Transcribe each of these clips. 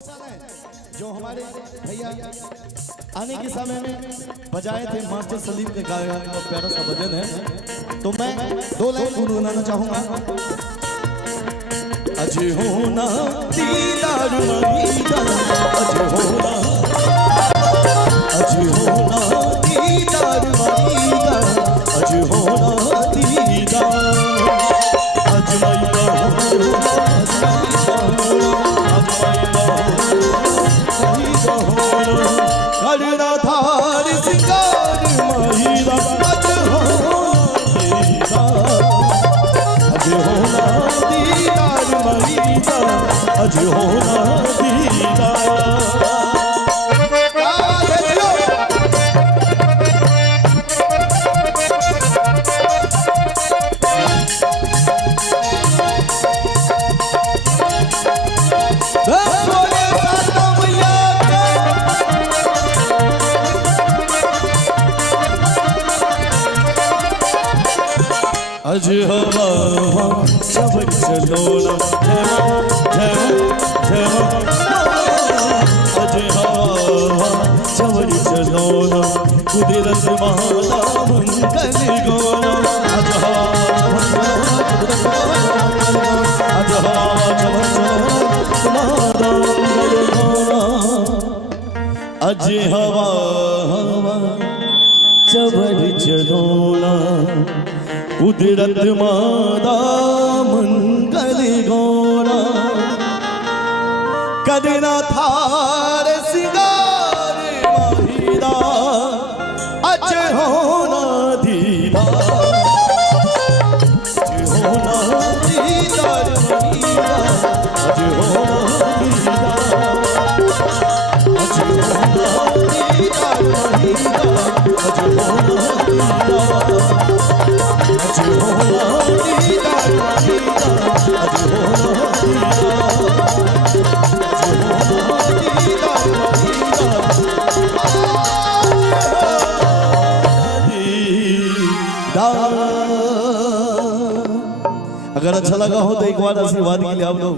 जो हमारे भैया आने के समय में बजाए थे मास्टर सलीम के गाया हुआ प्यारा सा भजन है, तो मैं दो लाइन गुनगुनाना चाहूंगा। अज होना दीदार मदीना, अज होना दीदार मदीना, अज होना दीदार, अज करना थार सिंगार महिला, अज होना दीदार महिला, अज होना दीदार। अज हवा चवर चलोना, अज हवा चवर चलोना, कुदरत माला मंगल गोना, अज हवा चवर माला मंगल गोना, अज हवा चवर चलोना, कुदरत मादा मंगल गोना, करना थार सिंगार महिला, अज होना दीदार, अज होना दीदार महिला, अज होना दीदार, अज होना दीदार महिला, अज होना दीदार, अज होना दीदार महिला, अज होना दीदार, अगर अच्छा लगा हो तो एक बार आशीर्वाद के लिए आप लोग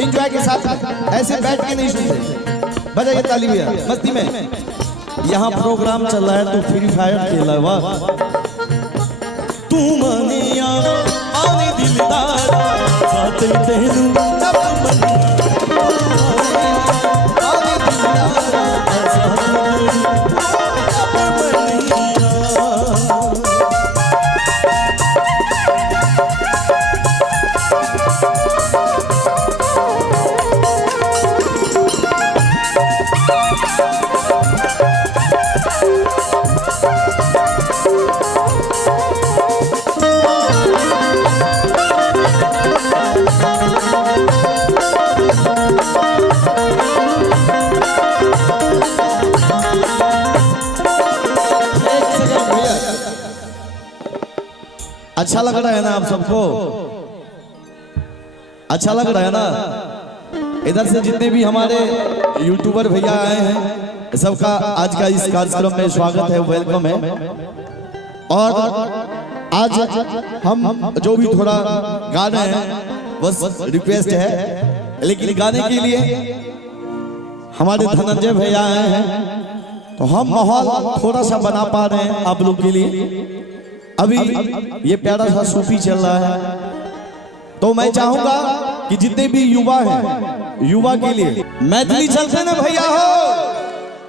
एंजॉय के साथ ऐसे बैठ के नहीं सुनते, बजाइए ताली भैया मस्ती में। यहाँ प्रोग्राम चल रहा है तो फ्री फायर खेला, वाह तू मनिया आने दिलदार साथ तेनू तब मनिया आने दिलदार साथ तेनू अच्छा लग रहा है ना आप सबको? अच्छा लग रहा है ना? इधर से जितने भी हमारे यूट्यूबर भैया आए हैं सबका आज का इस कार्यक्रम में स्वागत है, वेलकम है। और आज हम जो भी थोड़ा गा रहे हैं बस रिक्वेस्ट है, लेकिन गाने के लिए हमारे धनंजय भैया आए हैं तो हम माहौल थोड़ा सा बना पा रहे हैं आप लोग के लिए। अभी ये प्यारा सा सूफी चल रहा है तो मैं चाहूंगा कि जितने भी युवा हैं, युवा के लिए मैथिली चलते ना भैया हो,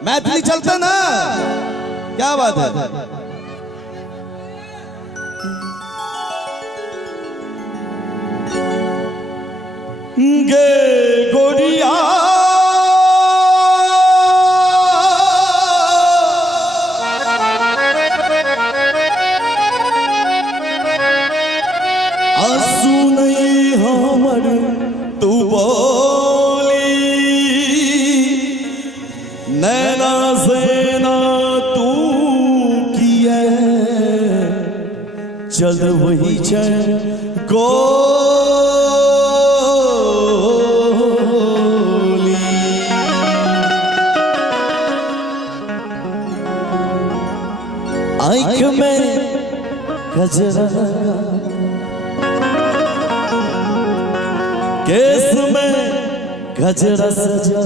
मैथिली चलते ना, क्या बात है। गे गोरिया तू बोली नैना से ना तू किए चल वही चल गोली। आँख में गजरा केस में गजरा सजा,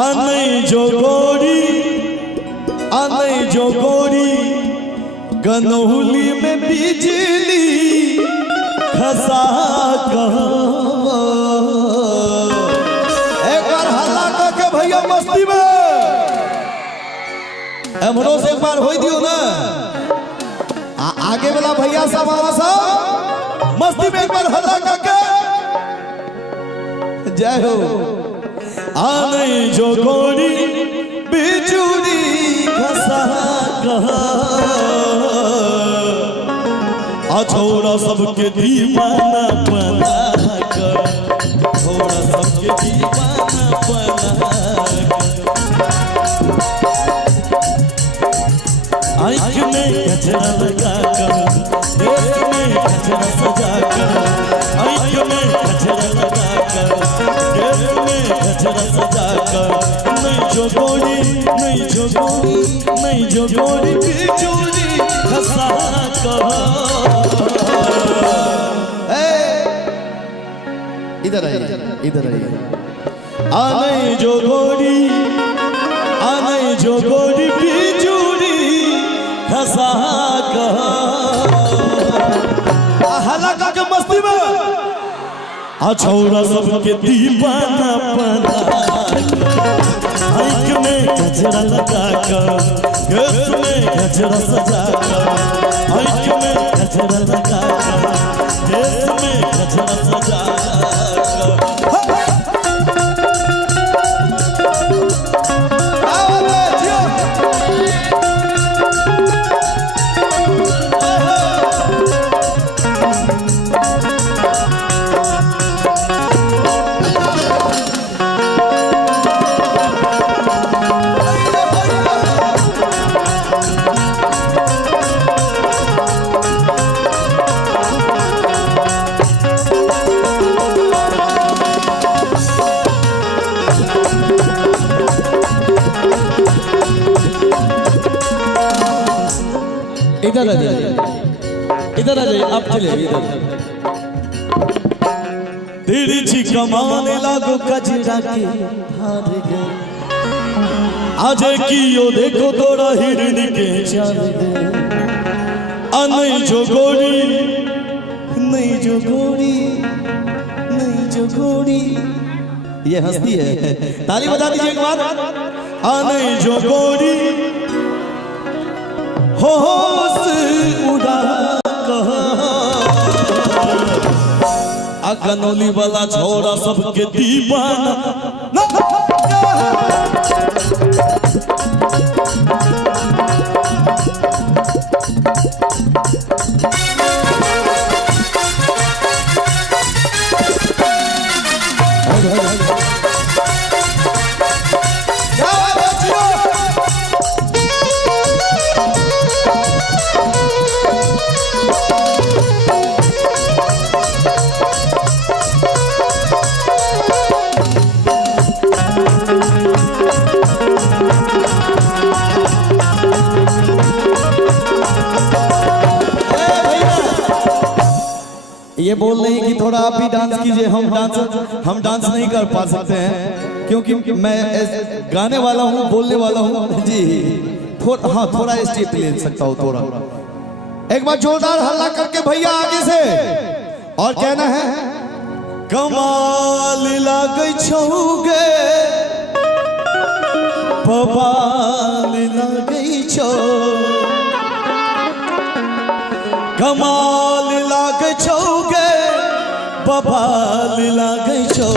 आने जो गोरी, आने जो गोरी, गनौली में बिजली खसा कहा। एक बार हल्ला करके भैया मस्ती में हमरो से एक बार हो दियो ना, आगे वाला भैया सब हमारा सब मस्ती में एक बार हल्ला करके जय हो। आने जो गोरी बिजुली खसा कहा, छोड़ा सबके दीवाना बना कर, छोड़ा सबके दीवाना बना कर। आँख में गजरा लगा कर, देश में गजरा सजा कर, आँख में गजरा लगा कर, देश में गजरा सजा कर। नहीं जो गोरी, नहीं जो गोरी, नहीं जो गोरी बिजुली खसा कर। इधर आइए, इधर आइए। आने जो गोरी, आने जो गोरी बिजुली खसा कर। हल्ला के मस्ती में छोड़ा सबके दीवाना बना, आँख में गजरा लगा कर, केस में गजरा सजा कर, आँख में गजरा लगा कर, केस में गजरा सजा कर। इधर आ जाइए, इधर आ जाइए, आप चले इधर। तिरछी कमाने लागो कजरा के हार गए, आज कियो देखो तोरा हिरन के चाल गए। नहीं जो गोरी, नहीं जो गोरी, नहीं जो गोरी, ये हंसती है, ताली बजा दीजिए एक बार। नहीं जो गोरी होश उड़ा गनौली वाला छोरा सबके दीवाना। ये बोल रहे हैं कि थोड़ा आप भी डांस कीजिए। हम डांस नहीं कर पा सकते हैं क्योंकि मैं गाने वाला हूँ, बोलने वाला हूँ जी। हाँ थोड़ा स्टेप ले सकता हूँ थोड़ा। एक बार जोरदार हल्ला करके भैया आगे से, और कहना है कमाल लागे छौगे बवाल लागे छौ, कमाल लागे छौगे बवाल लागे छौ,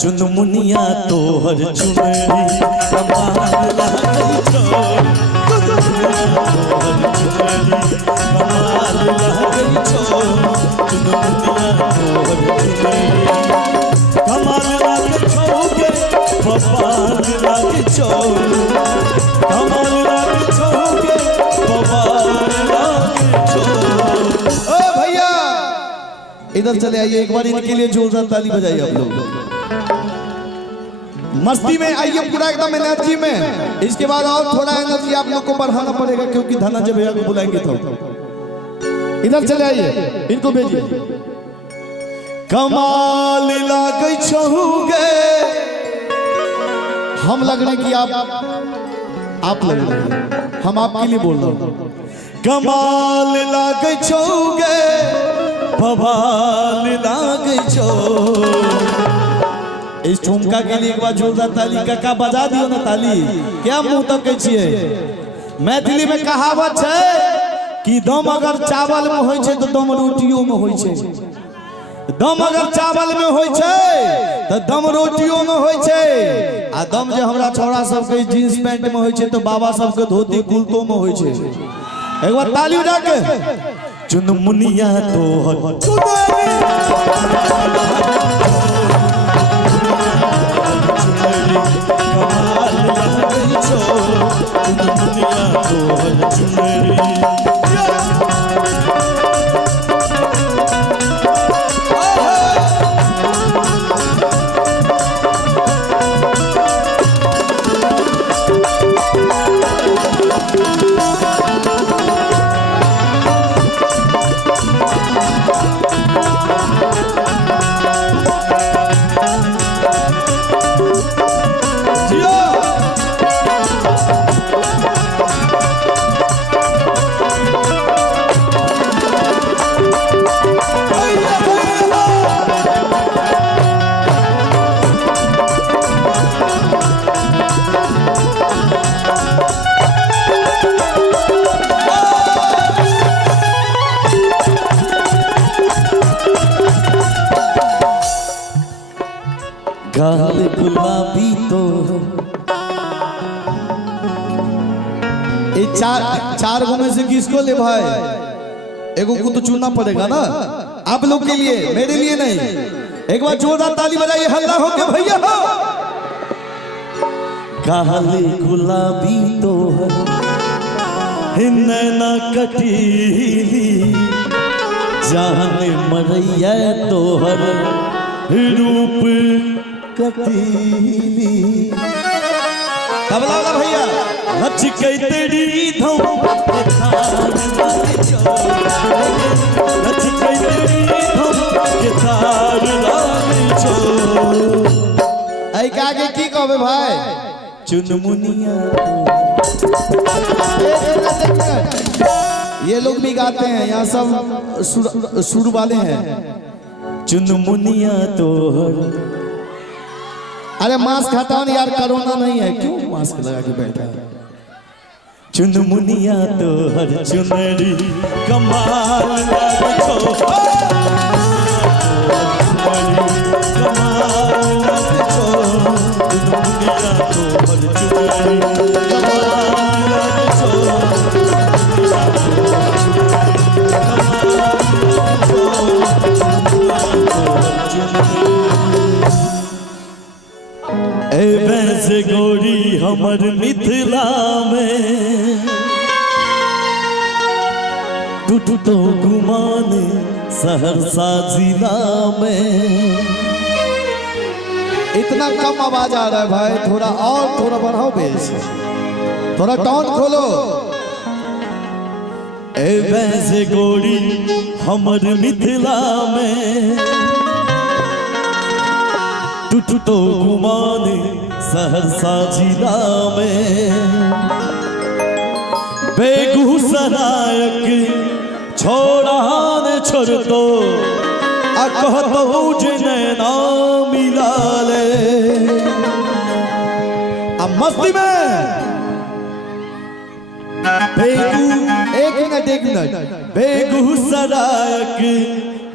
चुनमुनिया तोहर चुनरी कमाल लागे छौ, तोहर चुनरी कमाल लागे छौ, चुनमुनिया तोहर चुनरी कमाल लागे छौगे बवाल लागे छौ, कमाल लागे छौगे बवाल लागे छौ। ओ भैया इधर चले आइए, एक बार इनके लिए जोरदार ताली बजाइए आप लोग। मस्ती में आइए पूरा एकदम एनर्जी में। इसके बाद और थोड़ा एनर्जी आप लोग को बढ़ाना पड़ेगा क्योंकि धनंजय भैया को बुलाएंगे तो। इधर चले आइए, इनको भेजिए। कमाल लागे छौगे, हम लग रहे कि आप लग रहे हैं, हम आपके लिए बोल रहे हैं। कमाल लागे छौगे बवाल लागे छौ। इस ठुमका के लिए एक बार जोरदार ताली काका बजा दियो ना ताली। क्या मुंह तक कह छिए। मैथिली में कहावत है कि दम अगर चावल में होय छे तो दम रोटियों में होय छे, दम अगर चावल में होय छे तो दम रोटियों में होय छे, आ दम जे हमरा छोरा सब के जींस पैंट में होय छे तो बाबा सब के धोती कुर्तो में होय छे। एक बार ताली उठा के चुनमुनिया तोहर चुनरी कमाल लागे छौ, चुनमुनिया तोहर चुनरी। गाल गुलाबी तो ये चार गो में से किसको ले भाई? एगो को तो चुनना पड़ेगा ना, आप लोग के लिए, मेरे लिए नहीं। एक बार जोरदार ताली बजाइए, हल्ला हो के भैया हो। गाल गुलाबी तो नैना कटीली, जान मरैया तोहर रूप कटीली। तबला वाला भैया नच के तेरी धम के थार लागे छौ, नच के तेरी धम के थार लागे छौ। ऐ के आगे की कहबे भाई? चुनमुनिया ये लोग भी गाते हैं, यहाँ सब सुर वाले हैं। चुनमुनिया तोहर, अरे मास्क हटाओ यार, कोरोना नहीं है, क्यों मास्क लगा के बैठा है? चुनमुनिया तोहर चुनरी कमाल लागे छौ, कमाल लागे छौ, चुनमुनिया तोहर चुनरी कमाल लागे छौ, से गोरी हमर मिथिला में टूटो गुमान सहरसा जिला में। इतना कम आवाज आ रहा है भाई, थोड़ा और थोड़ा बढ़ाओ बेस, थोड़ा टोन खोलो। ए वैसे गोरी हमर मिथिला में टूटो गुमाने सहरसा जिला में बेगूसरायक छोड़ा ने छोड़ दो कहतो जिने ना मिला ले अब मस्ती में एक मिनट बेगूसरायक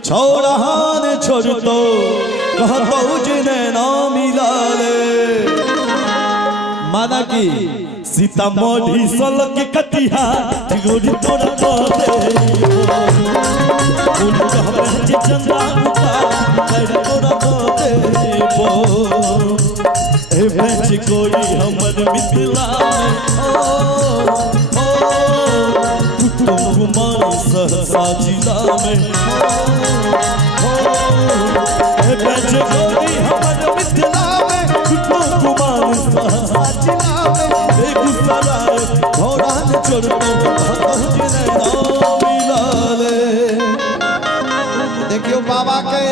छोड़ा ने छोड़ दो कहतो जिने ना मिला ले माना की सीतामढ़ी सलक कटिहा गोरी तोरा बोले चंदा तोरा बोले बेच गोरी हमर मिथिला में कुमारी सहरसा जिला में बेच गोरी हमर मिथिला में कुमारी सहरसा जिला में बेगूसराय घोड़ा ने छोड़ देखियो बाबा के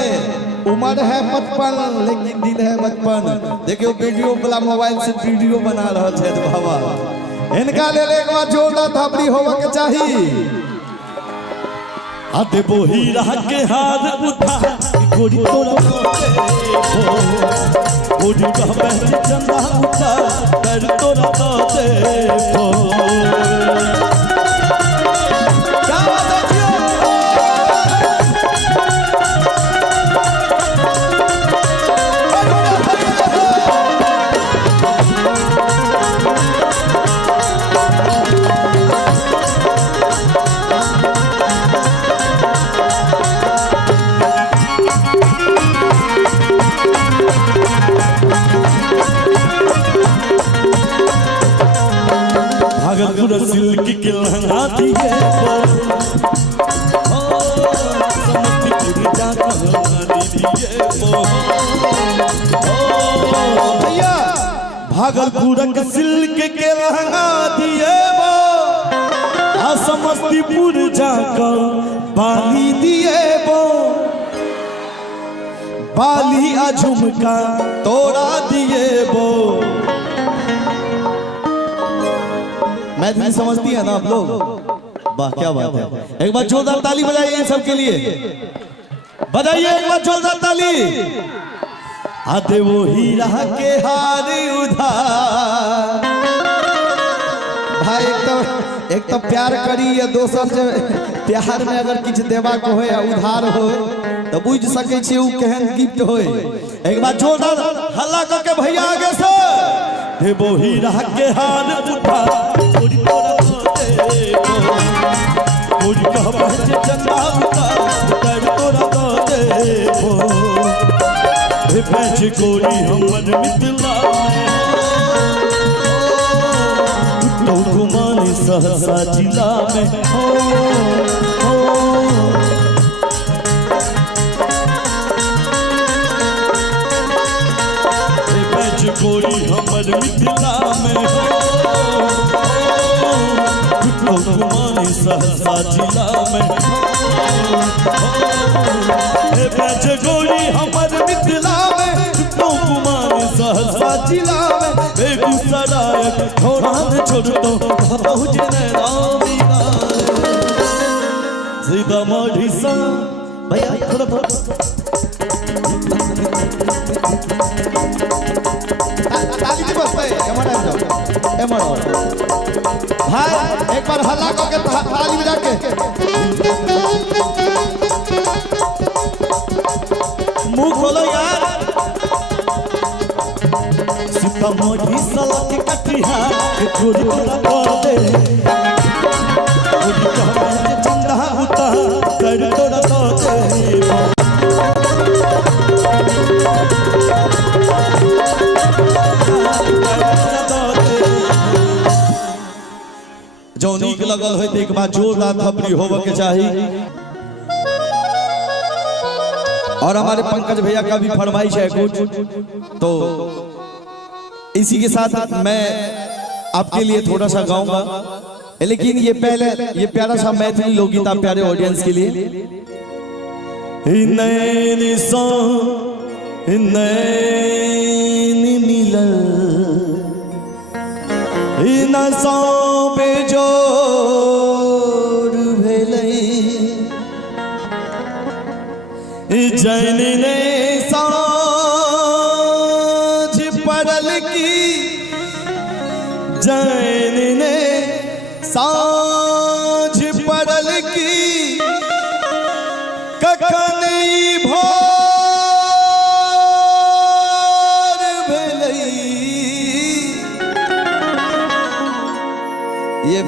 उम्र है 55 लेकिन दिल है बचपन। देखियो वीडियो वाला मोबाइल से वीडियो बना रहा है तो बाबा इनका ले एक बार जोरदार थापड़ी होवे के चाहिए। आते बोही रह के हाथ उठा गोरी तोरा गोरी कहबे चंदा उठा कर तोरा दे क्या बात है भागलपुर सिल्क के लहंगा दिए भैया भागलपुर के सिल्क के लहंगा दिए समस्तीपुर जाकर बाली दिए बाली आ झुमका तोड़ा दिए मैथिली समझती है ना आप लोग? वाह क्या बात है। एक बार जोरदार ताली बजाइए इन सब के लिए, बजाइए एक बार जोरदार ताली। आते वो हीरा के हार उधार भाई एक तो प्यार करी या दोसर से प्यार में अगर कुछ देवा को हो या उधार हो तो बुझ सके छी उ केहन गिफ्ट हो। एक बार जोरदार हल्ला करके भैया आगे से देवो हीरा के हार उधार गोरी तोरा दे गोरी कहबे चंदा उतार तोरा दे बेच गोरी हमर मिथिला तो घुमानी सहरसा जिला में बेच गोरी हमर मिथिला में तो घुमानी सहरसा जिला में बेच गोरी हमर मिथिला में तो घुमानी सहरसा जिला में बेगूसराय घोड़ा ने छोड़ दो पहुँच सीतामढ़ी सा भैया थोड़ा भाई एक बार हल्ला करके ताली बजा के मुंह खोलो यार। सीतामढ़ी सलक कटिहा गोरी तोरा दे गोरी कहबे चंदा उतार कर तोरा दे जो नीक लगल हो एक बार जोरदार थपड़ी होवे के चाहिए। और हमारे पंकज भैया का भी फरमाइश है कुछ, तो इसी के साथ मैं आपके लिए थोड़ा सा गाऊंगा। लेकिन ये पहले ये प्यारा सा मैथिली लोकगीत आप प्यारे ऑडियंस के लिए नैन सो नैन मिलल न सो बेजोर भेलै जैन ने साँझ पड़ल की जैन ने साँझ पड़ल की कखन भोर भेलै। ये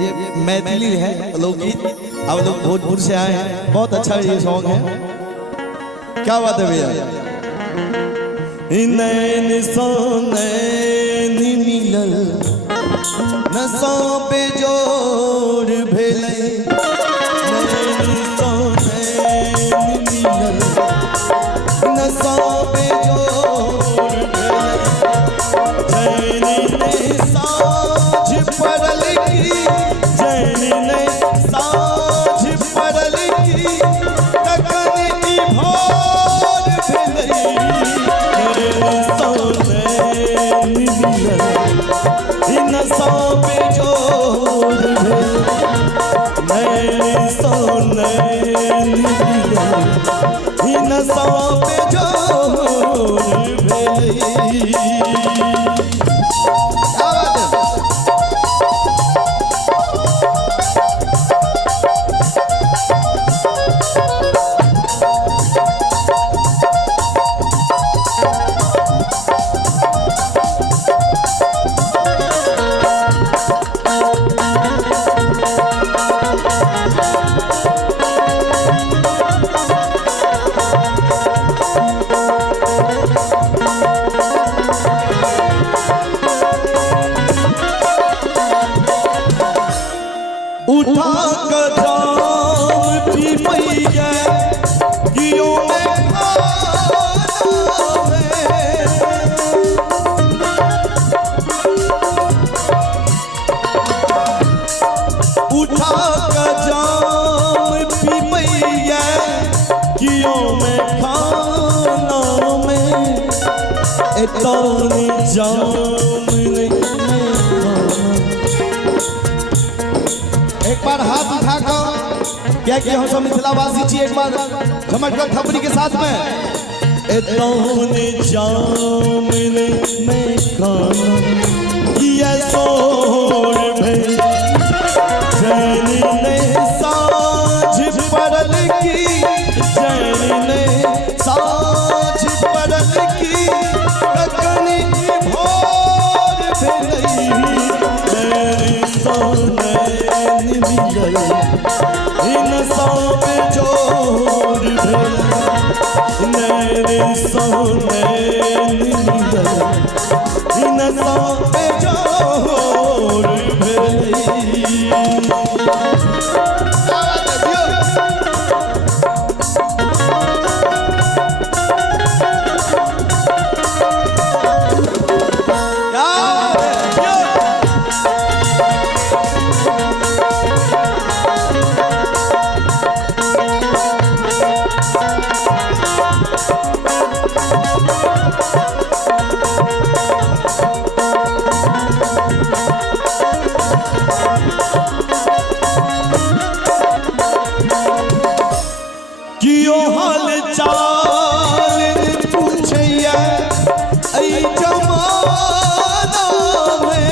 मैथिली है लोकगीत, अब लोग भोजपुर से आए हैं, बहुत अच्छा ये सॉन्ग है, क्या बात है भैया। नैन सो नैन मिलल न सो बेजोर भेलै नैन सो नैन मिलल न सो बेजोर भेलै जैन ने साँझ पड़ल की जैन ने साँझ पड़ल की कखन ई भोर भेलै नैन सो नैन मिलल न सो बेजोर भेलै नैन सो नैन मिलल न सो बेजोर भेलै। उठा कदम पी मैया कियों में खाना में उठा कदम पी मैया कियों में खाना में इतनी जाम एक बार हाथ उठाकर क्या कि हम सब मिथिलावासी छी, एक बार झमक कर थपड़ी के साथ में इतने जाम में खाना किया सोर भेल जैन ने साँझ पड़ल की जैन ने साँझ पड़ल की कखन भोर भेलै नैन सो नैन मिलल न सो बेजोर भेलै नैन सो नैन मिलल न सो बेजोर भेलै। कियो हाल चाल पूछैया ऐ जमाना में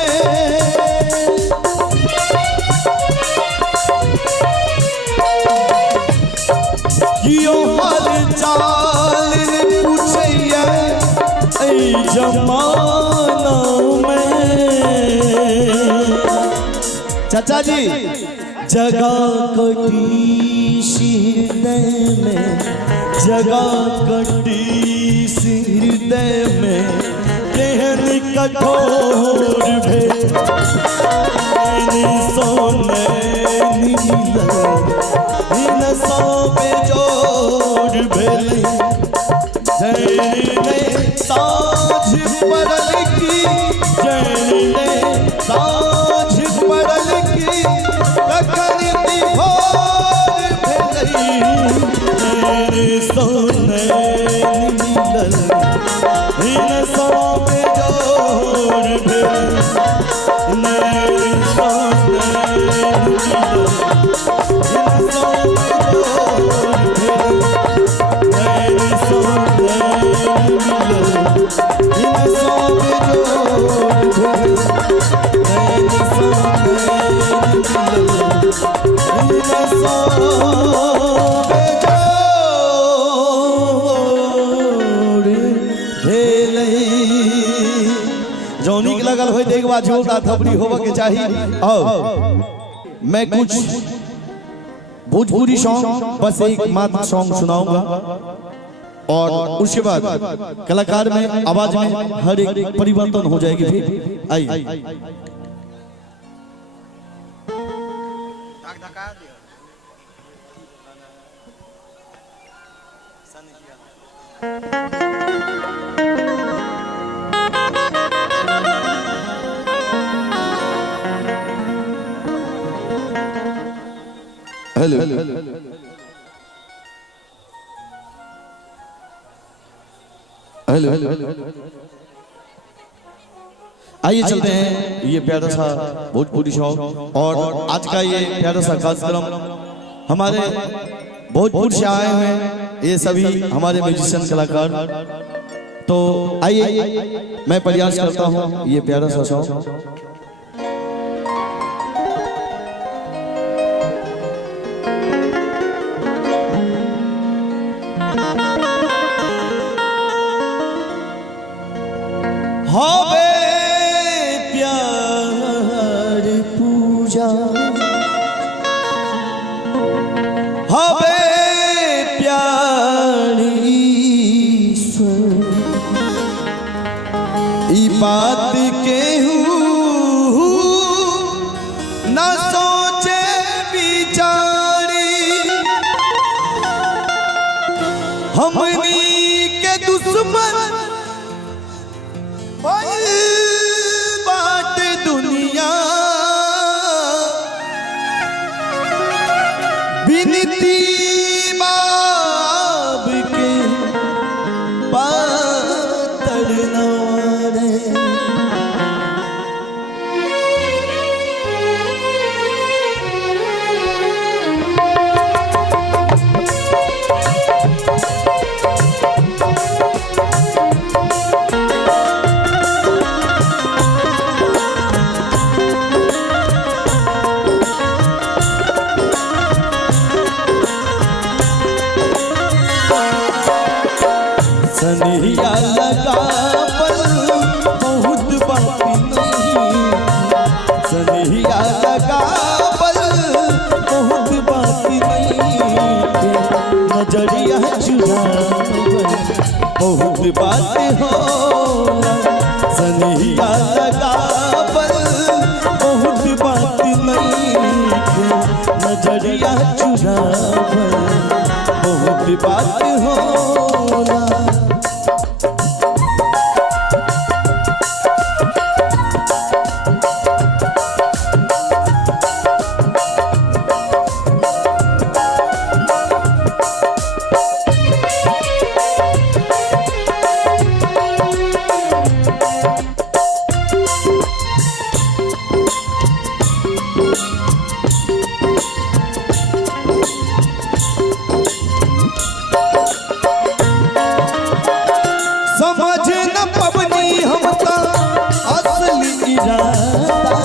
कियो हाल चाल पूछैया ऐ जमाना में। चाचा जी जगह कटी हृदय में जगह कटी हृदय में केहन कठोर भेल नैन सो नैन मिलल न सो बेजोर भेलै जैन ने साँझ पड़ल की जैन ने साँझ पड़ल की बा जोरदार थपड़ी होवा के चाहिए। और मैं कुछ भोजपुरी सॉन्ग बस एक मात्र सॉन्ग सुनाऊंगा और उसके बाद कलाकार में आवाज में हर एक परिवर्तन हो जाएगी। फिर आइए हेलो हेलो आइए चलते हैं ये प्यारा सा भोजपुरी सॉन्ग। और आज का ये प्यारा सा कार्यक्रम हमारे भोजपुर से आए हुए हैं ये सभी हमारे म्यूजिशियन कलाकार। तो आइए मैं प्रयास करता हूँ ये प्यारा सा सॉन्ग। हवे प्यार पूजा हवे प्यार ईश्वर ई बात केहू न सोचे बिचारी हमनी के दुश्मन बाट दुनिया बिनती बाब के पातर नारे। सनिया लगा पल बहुत बाकी नहीं, सनिया लगा पल बहुत बाकी नहीं, नजरिया चुरावल बहुत बात हो। सनिया लगा पल बहुत बात नहीं, नजरिया चुरावल बहुत बात हो। समझ न पवनी हम असली इरादा,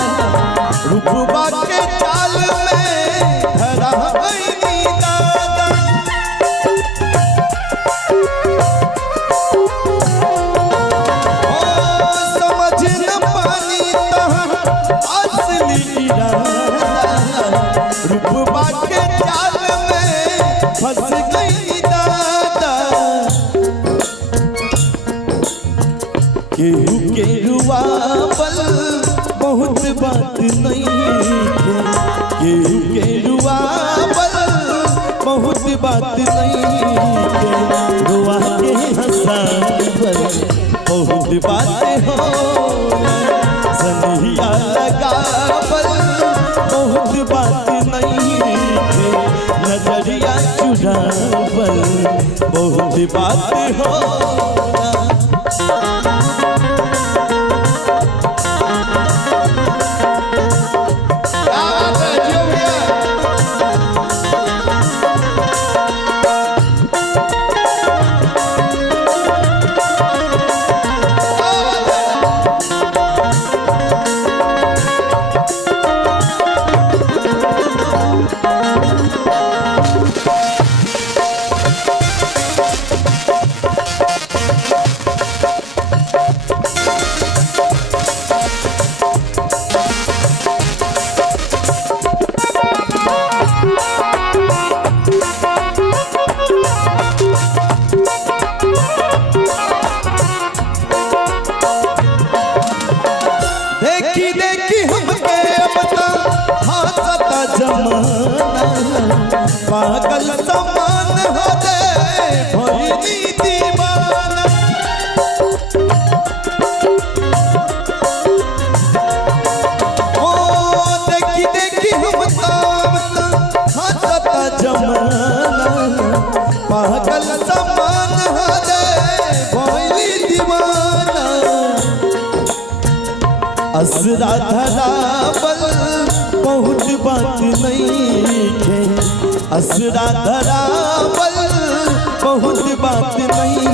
रुपबा के चाल में धरा गईनी दादा। समझ न पानी असली इरादा, रुपबा के चाल में फंस गई दादा। केहू के रुआवल बहुत बात नहीं है, केहू के रुआवल बहुत बात नहीं है, रुआ के हंसावल बहुत बात हो। सनिया लगावल बहुत बात नहीं है, नजरिया चुरावल बहुत बात हो। पागल समान हो दे भइली दीवाना। ओ देखी देखी हम हंसता जमाना, पागल समान हो दे भइली दीवाना। असरा धरावल बहुत बात नहीं है, असरा धरावल बहुत बात नहीं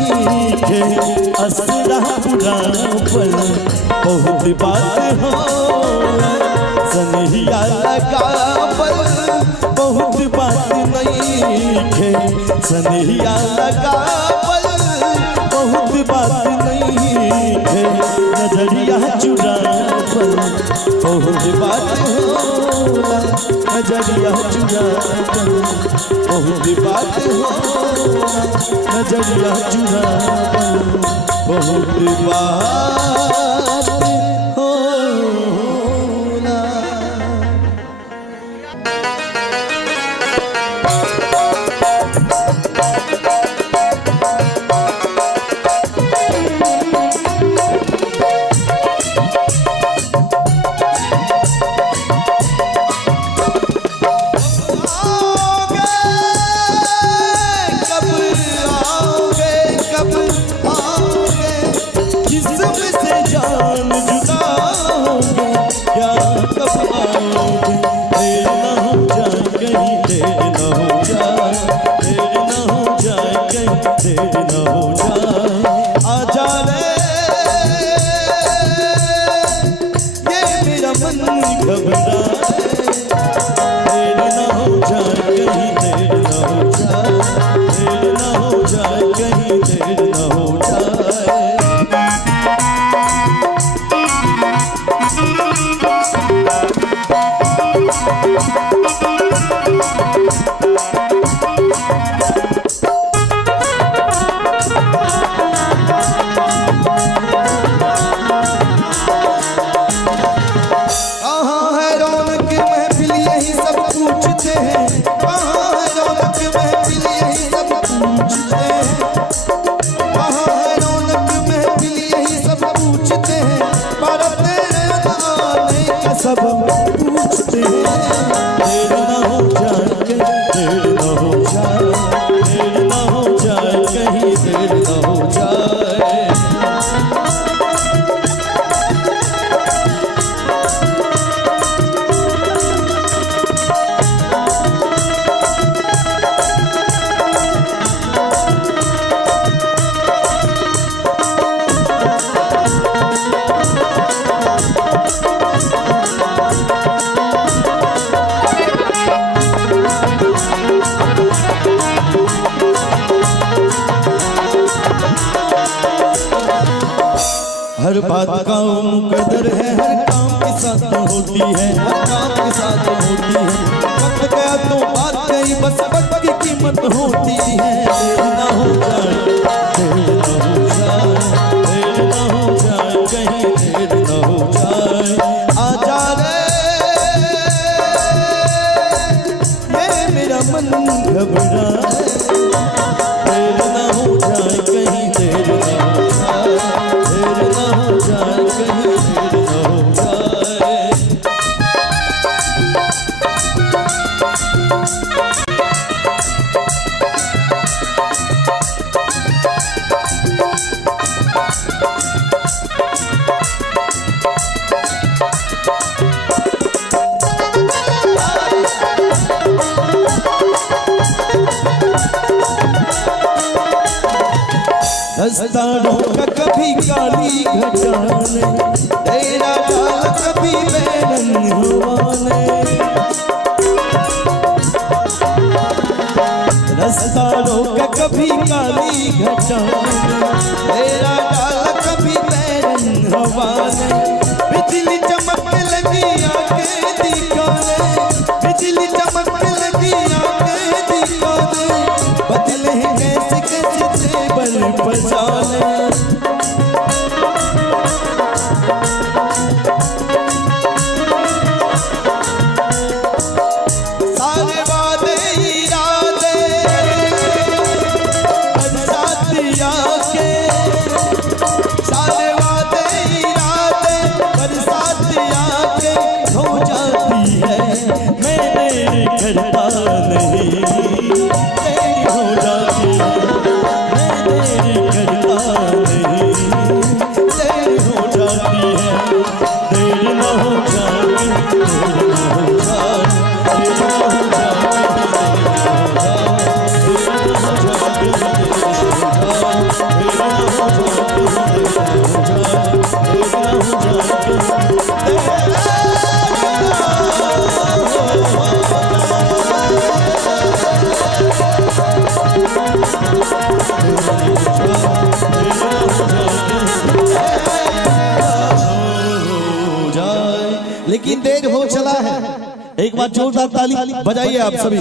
है, असरा पुरावल बहुत बात हो। सनहिया लगावल बहुत बात नहीं है, सनहिया लगावल बहुत बात नहीं है, नजरिया चुरावल बहुत बात होला, नजरिया चुरावल बहुत बात होला, नजरिया चुरावल बहुत बात होला। सब पूछते हैं देर ना हो जाए, देर ना हो जाए, देर ना हो जाए, कहीं देर ना हो जाए। हर बात का मुकद्दर है, हर काम के साथ होती है, हर काम के साथ होती है। वक्त गया तो बात गई, बस वक्त की कीमत होती है। देर ना हो जाए, देर ना हो जाए, देर ना हो जाए, कहीं देर ना हो जाए। आजा रे ये मेरा मन घबराए, देर ना हो जाए, कहीं देर ना हो जाए, देर ना हो जाए, कहीं देर ना हो जाए। दस्तारों का कभी काली घटाने, तेरा बाल कभी बैरन हुआने। दस्तारों का कभी काली घटाने, तेरा बाल कभी बैरन हुआने। बिजली चमक लगी आंखें दिखाने, बिजली चमक लगी आंखें दिखाने। बदले कैसे कैसे तेवर बजाने। मैं देर करता नहीं, देर हो जाती है, मैं देर करता नहीं, देर हो जाती है, देर न हो जाती, देर न हो जाती, देर न हो लेकिन देर हो चला है। एक बार जोरदार ताली बजाइए आप सभी,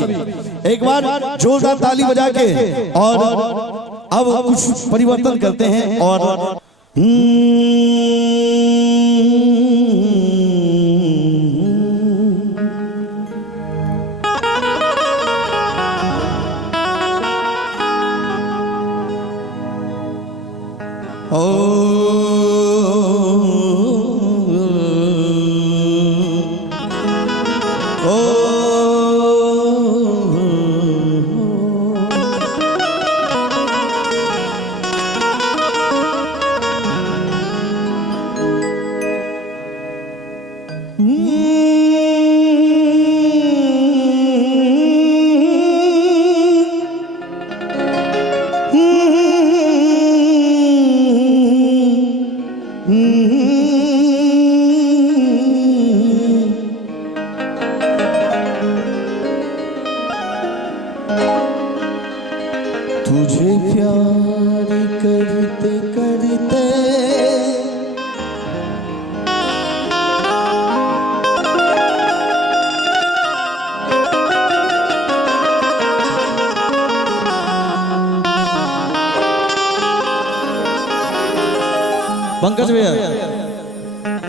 एक बार जोरदार ताली बजा के। और अब कुछ परिवर्तन करते हैं और तुझे प्यार करते करते पंकज भैया,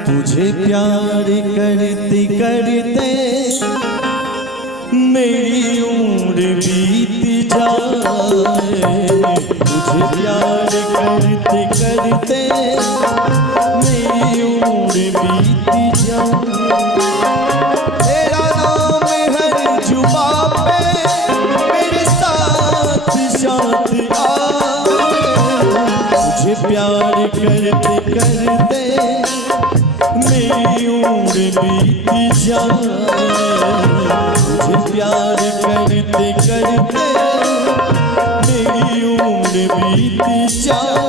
तुझे प्यार करते करते मेरी उम्र बीत जाए, तुझे प्यार करते करते मेरी उम्र बीत जाए, तेरा नाम हर जुबां पे मेरे साथ साथ आए, तुझे प्यार करते करते मेरी उम्र बीत जाए, तुझे प्यार करते करते मेरी उम्र बीत जाए।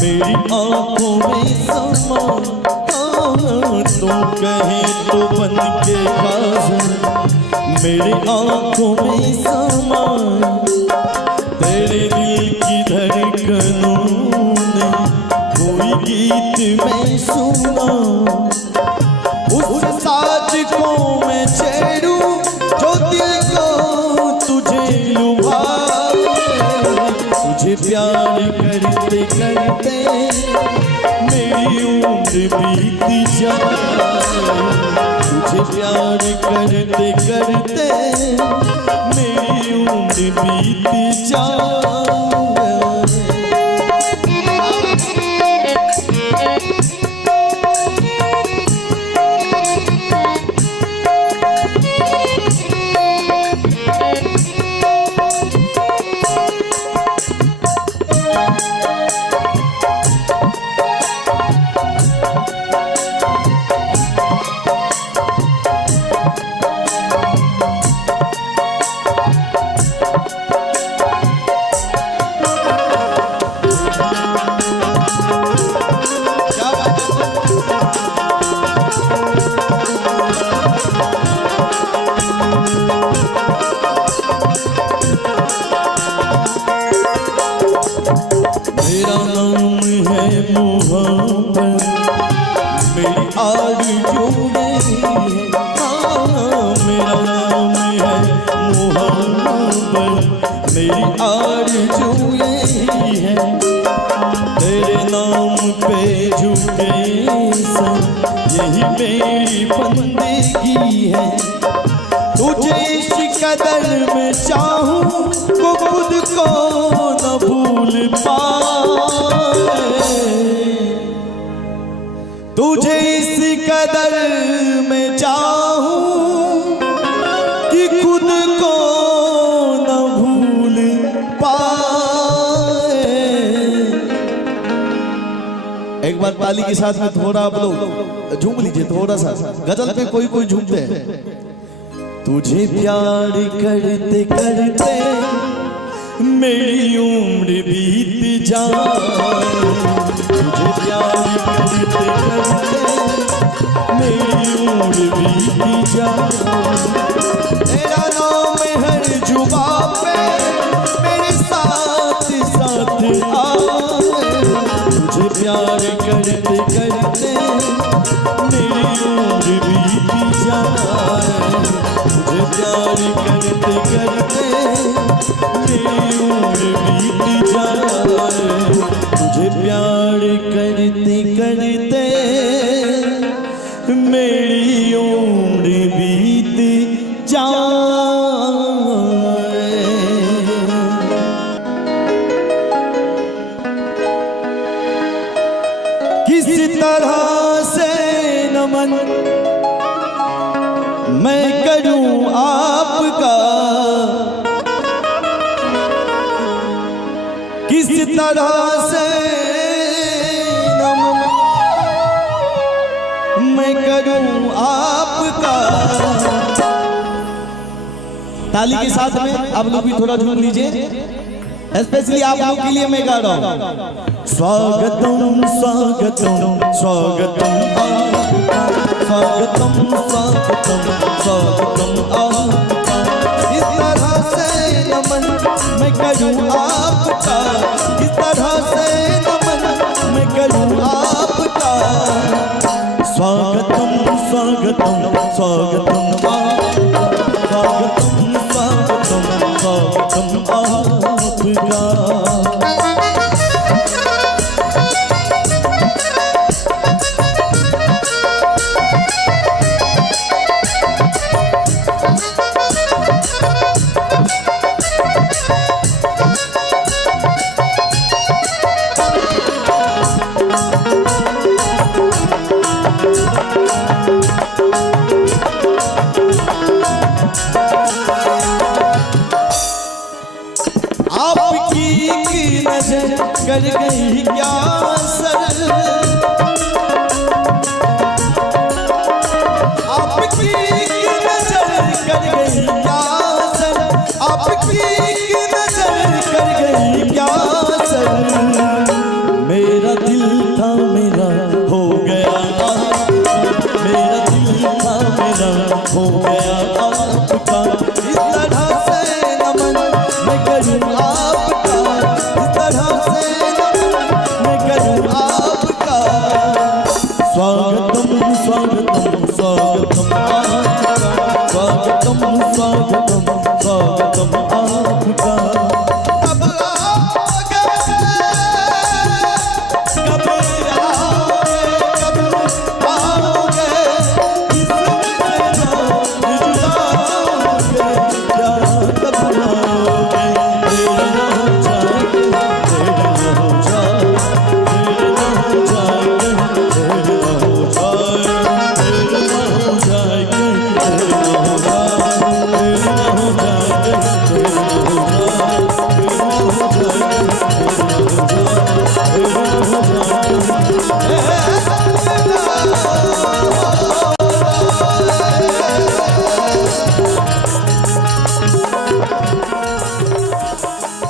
मेरी आंखों में समा, तुम कहे तो बन के काजल मेरी आंखों में समा, तेरे दिल की धड़कनों ने कोई गीत मैं सुना, उस साज को मैं छेड़ूं जो दिल को तुझे लुभाए, तुझे प्यार करते करते मेरी उम्र बीत जाए, तुझे प्यार करते करते मेरी उम्र बीत जाए। मेरी आरज़ू यही है। हाँ, मेरा नाम है मोहब्बत, मेरी आरज़ू यही है। तेरे नाम पे झुके सब, यही मेरी बंदगी है। तुझे इस कदर में चाहूं को खुद को न भूल पाए, तुझे इस कदर में चाहूं कि खुद को न भूल पाए। एक बार ताली के साथ में थोड़ा आप लोग झूम लीजिए, थोड़ा सा गजल पे कोई कोई झूमते हैं। तुझे प्यार करते करते मेरी उम्र बीत जाए, तुझे प्यार करते करते मेरी उम्र बीत जाए। तेरा नाम हर जुबान पे मेरे साथ साथ आए, तुझे प्यार करते करते मेरी उम्र बीत जाए, तुझे प्यार करते करते मेरी उम्र बीत जाए, तुझे प्यार करते करते मेरी उम्र बीत जाए। किस तरह से नमन मैं करूं आपका, किस तरह से नमन मैं करूं आपका। ताली के साथ में आप लोग भी थोड़ा झूम लीजिए, स्पेशली आप लोग के लिए मैं गा रहा हूं। स्वागतम स्वागतम स्वागतम आपका, स्वागतम स्वागतम स्वागतम आपका। इस तरह से नमन मैं करूं आपका, इस तरह से नमन मैं करूं आपका। स्वागतम स्वागतम स्वागतम